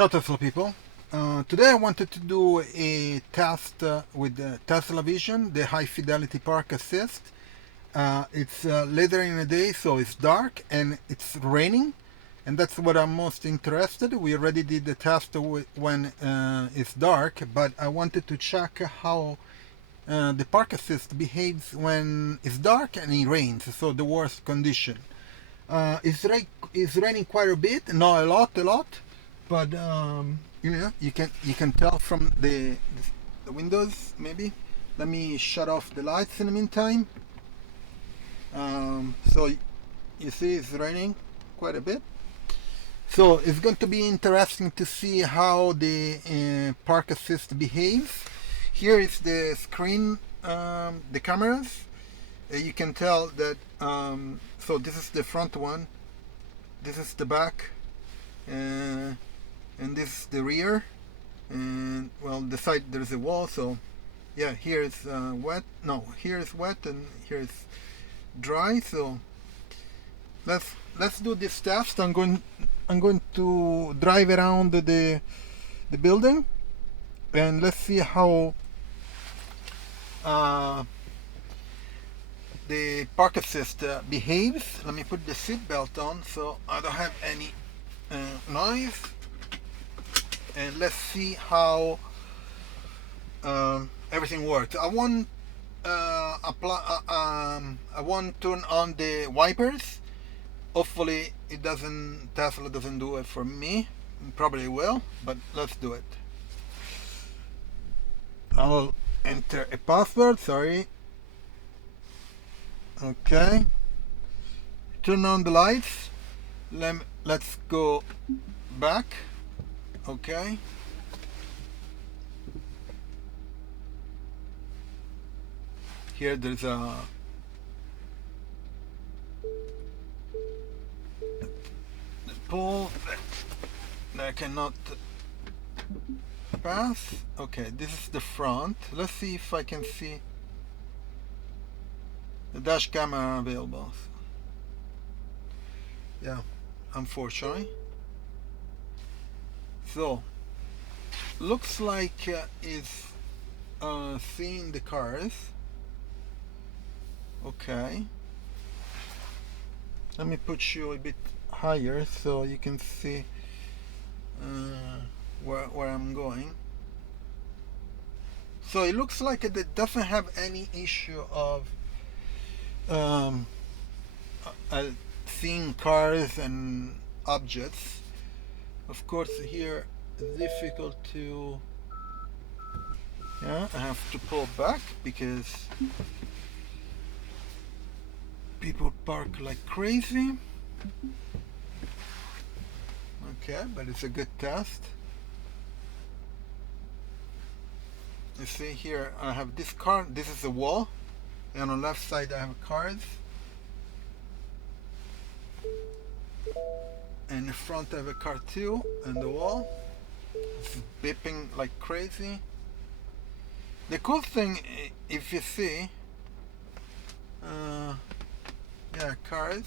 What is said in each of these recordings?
Ciao Tesla people. Today I wanted to do a test with the Tesla Vision, the high fidelity park assist. It's later in the day, so it's dark and it's raining, and that's what I'm most interested. We already did the test when it's dark, but I wanted to check how the park assist behaves when it's dark and it rains, so the worst condition. It's raining quite a bit, not a lot, but you can tell from the windows maybe. Let me shut off the lights in the meantime. So you see it's raining quite a bit. So it's going to be interesting to see how the park assist behaves. Here is the screen, the cameras. You can tell that, so this is the front one, this is the back, and this is the rear, and well, the side there's a wall, so yeah, here is wet, no, here is wet and here is dry. So let's do this test. I'm going to drive around the building, and let's see how the park assist behaves. Let me put the seat belt on so I don't have any noise, and let's see how everything works. I won't turn on the wipers. Hopefully Tesla doesn't do it for me. Probably will, but let's do it. I'll enter a password, sorry. Okay, turn on the lights. Let's go back. Okay, here there's a pole that I cannot pass. Okay, this is the front. Let's see if I can see the dash camera available. Yeah, unfortunately. So looks like it's seeing the cars. Okay, let me put you a bit higher so you can see where I'm going. So it looks like it doesn't have any issue of seeing cars and objects. Of course, here it's difficult to, yeah, I have to pull back because people park like crazy. Okay, but it's a good test. You see here I have this car, this is a wall, and on the left side I have cars, and in the front I have a car too, and the wall. It's beeping like crazy. The cool thing, if you see, yeah, cars.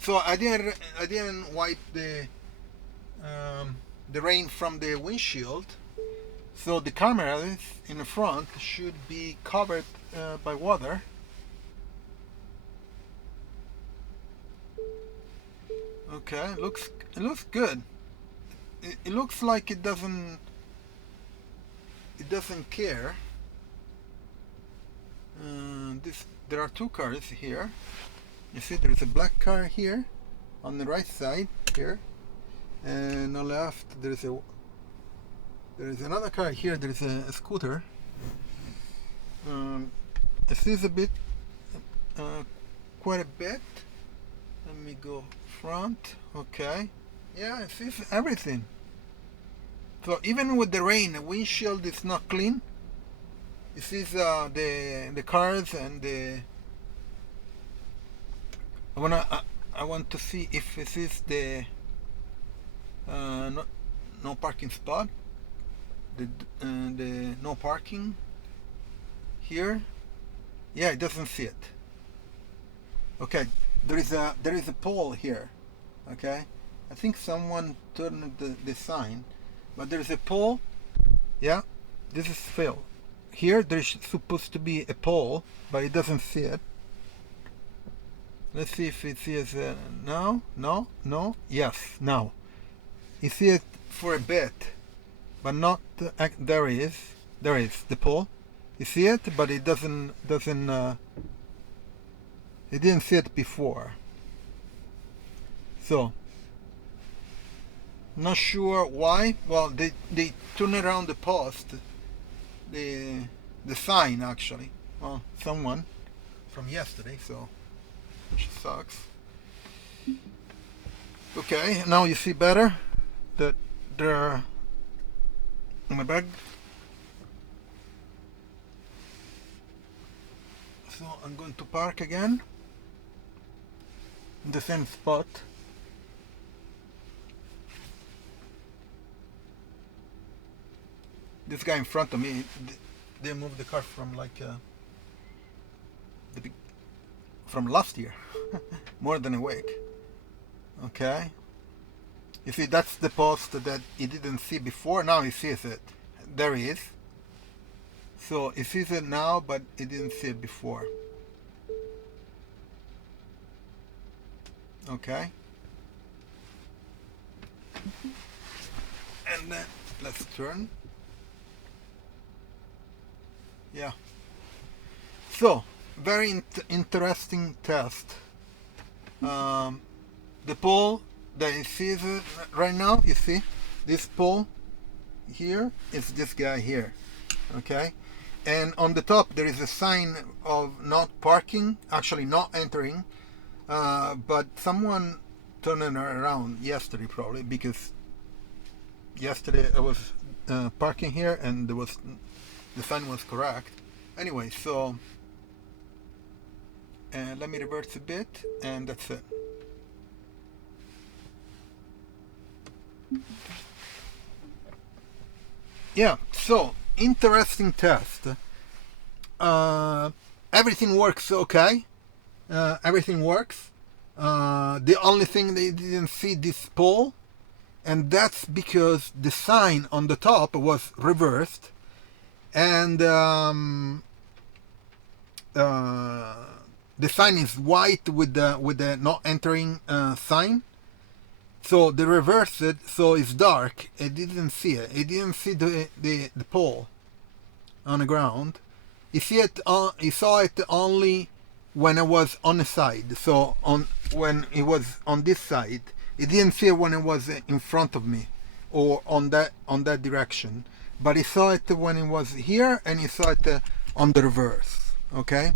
So I didn't wipe the rain from the windshield, so the cameras in the front should be covered by water. Okay, it looks good. It looks like it doesn't care. There are two cars here. You see there's a black car here on the right side here, and on the left there is another car here. There is a scooter. It sees a bit, quite a bit. Let me go front. Okay, yeah, it sees everything. So even with the rain, the windshield is not clean. It sees the cars and the. I want to see if this is the no parking spot. The no parking here. Yeah, it doesn't see it. Okay, there is a pole here. Okay, I think someone turned the sign, but there's a pole. Yeah, this is Phil. Here there's supposed to be a pole, but it doesn't see it. Let's see if it sees it now. No. Yes, now. You see it for a bit, but not. There is the pole. You see it, but it doesn't. It didn't see it before. So, not sure why. Well, they turn around the post, the sign actually. Well, someone from yesterday, so which sucks. Okay, now you see better that they're in my bag. So I'm going to park again in the same spot. This guy in front of me, they moved the car from like from last year, more than a week. Okay, you see that's the post that he didn't see before. Now he sees it. There he is. So he sees it now, but he didn't see it before. Okay, and then let's turn. Yeah. So, very interesting test. The pole that you see right now, you see, this pole here is this guy here. Okay? And on the top there is a sign of not parking, actually not entering, but someone turned it around yesterday probably, because yesterday I was parking here and there was the sign was correct. Anyway, so let me reverse a bit, and that's it. Yeah, so interesting test. Everything works okay. Everything works. The only thing they didn't see this pole, and that's because the sign on the top was reversed. And the sign is white with the not entering sign. So they reversed it, so it's dark. It didn't see it. It didn't see the pole on the ground. He saw it only when it was on the side. So when it was on this side, it didn't see it when it was in front of me or on that direction. But he saw it when it was here, and he saw it on the reverse. Okay.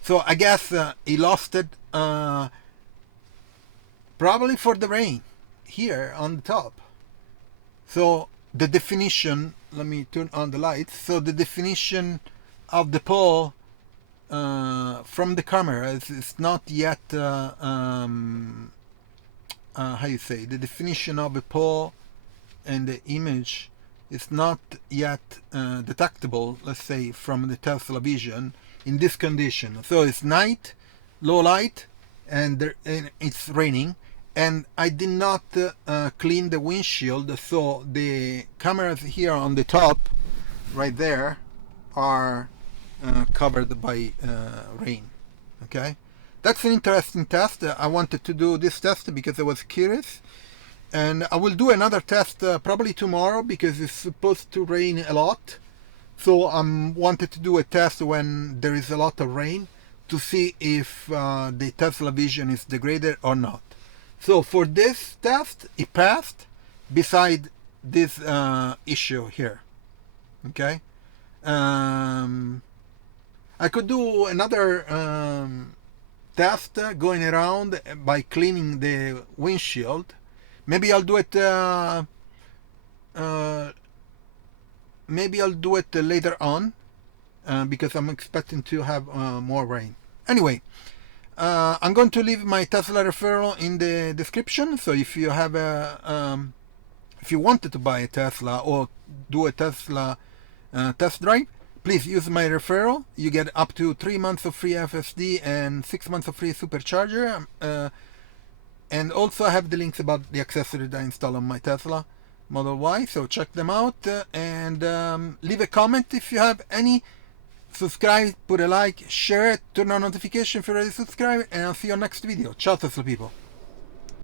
So I guess he lost it probably for the rain here on the top. So the definition, let me turn on the lights. So the definition of the pole from the camera is not yet how you say, the definition of a pole and the image is not yet detectable, let's say, from the Tesla vision in this condition. So it's night, low light, and it's raining, and I did not clean the windshield, so the cameras here on the top right there are covered by rain. Okay, that's an interesting test. I wanted to do this test because I was curious, and I will do another test probably tomorrow because it's supposed to rain a lot. So I wanted to do a test when there is a lot of rain to see if the Tesla vision is degraded or not. So for this test, it passed beside this issue here. Okay. I could do another test going around by cleaning the windshield. Maybe I'll do it. Maybe I'll do it later on because I'm expecting to have more rain. Anyway, I'm going to leave my Tesla referral in the description. So if you have if you wanted to buy a Tesla or do a Tesla test drive, please use my referral. You get up to 3 months of free FSD and 6 months of free Supercharger. And also I have the links about the accessory that I install on my Tesla Model Y, so check them out, and leave a comment if you have any. Subscribe, put a like, share it, turn on notification if you're already subscribed, and I'll see you on next video. Ciao Tesla people.